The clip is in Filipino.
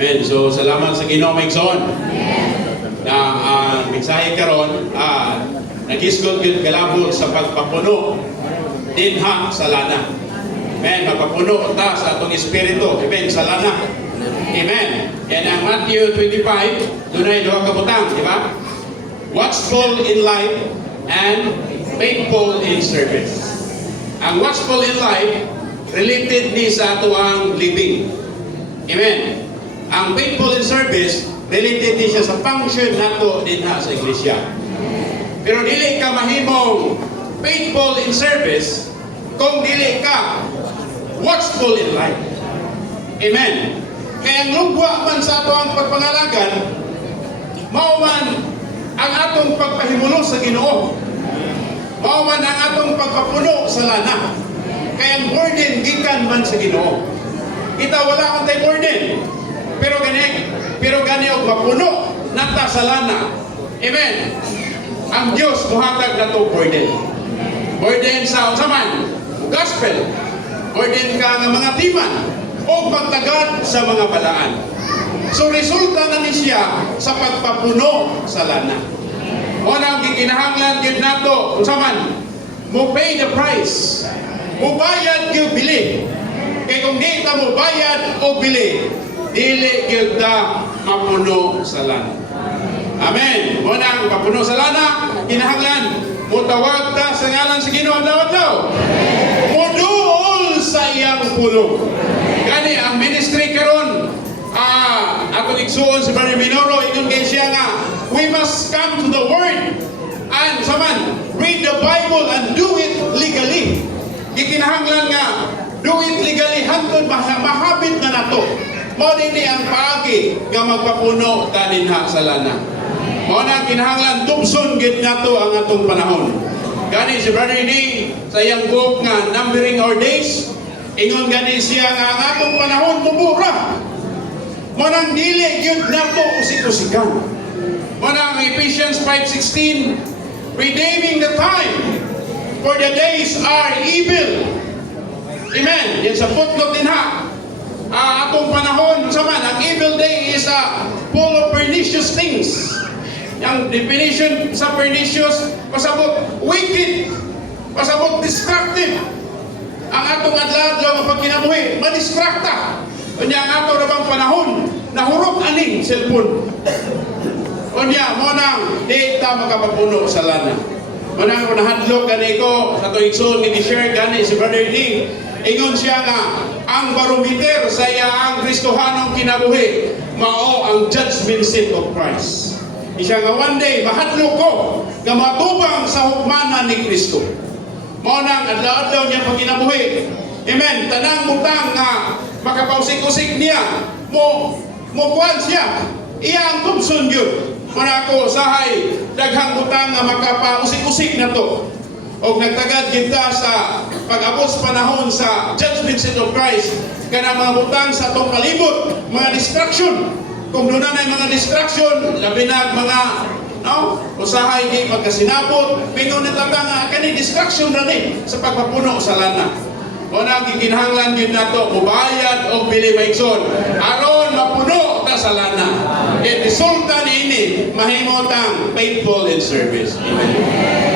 Amen. So salamat sa Ginoo Maigsoon. Na ang mensahe karon nagisgot gyud kalabot sa pagpapuno dinha sa lana. Amen. Magpapuno ta sa atong espiritu. Amen. Sa lana. Amen. And ang Matthew 25, dunay duha ka butang, di ba? Watchful in life and faithful in service. Ang watchful in life related ni sa ato ang living. Amen. Ang faithful in service related ni siya sa function nato dinha sa iglesia. Pero dili ka mahimong faithful in service kung dili ka watchful in life. Amen. Kaya ang lugwa man sa ato ang pagpangalagan, mao man ang atong pagpahimulo sa Ginoo. Mao man ang atong pagpapuno sa lana. Kaya ang burden gikan man sa Ginoo. Kita wala kang burden. Pero gani og mapuno nata sa lana. Amen. Ang Dios muhatag nato burden. Burden sa unsaman? Gospel. Burden ka nga mga timan o pagtagad sa mga balaan. So resulta na ni siya sa pagpapuno sa lana. O nang gikinahanglan gyud nato unsaman? Mo pay the price. Mo bayad gyud bili. Kay kung di ta mo bayad o bili, dili gyud ta mapuno sa lana. Amen. Mo nang mapuno sa lana, kinahanglan mo tawag ta sa ngalan sa Ginoo adlaw-adlaw. Mo duol sa iyang pulong. Gani ang ministry karon atong igsuon si Brother Minoro, ingon kay siya nga we must come to the word and saman read the Bible and do it legally. Gikinahanglan nga do it legally hangtod mahabit na nato. Mao dinhi ang paagi nga magpapuno ta dinha sa lana. Mao na kinahanglan tubson gid nato ang atong panahon. Gani si Brother D sa iyang book nga Numbering Our Days, ingon gani siya nga ang atong panahon mumura. Manang dili gyud nato usik-usikan. Manang Ephesians 5:16, redeeming the time, for the days are evil. Amen. Yan sa footnote din ha. Atong panahon, saman, ang evil day is full of pernicious things. Ang definition sa pernicious, pasabot wicked, pasabot destructive. Ang atong adlaw-adlaw nga pagkinabuhi, madiskrakta. Kunya ang ato na bang panahon, nahurot aning cellphone. Kunya, mo nang di ta makapapuno sa lana. Mo nang nahadlok gani ko sa tuig igsoon ni share gani si Brother D. Ingon siya nga ang barometer sa iyang Kristohanong kinabuhi mao ang judgment seat of Christ. Siya nga one day mahadlok ko nga matubang sa hukmanan ni Kristo. Mao nang adlaw-adlaw niya pagkinabuhi. Amen. Tanang butang nga makapausik-usik niya mo kuan siya. Iya ang tubson gyud. Muna ako sahay daghang butang nga makapausik-usik na to. O nagtagad kita sa pag-abot panahon sa judgment seat of Christ, kana mga butang sa atong palibot, mga distraction. Kung doon na mga distraction, labi na mga usahay di pagkasinabot, pingon nito nga kani distraction na ni sa pagpapuno sa lana. O nang gikinahanglan yun nato, mubayad o bili maigsoon. Aron mapuno ta sa lana. E resulta ni ini, mahimotang faithful in service. Amen.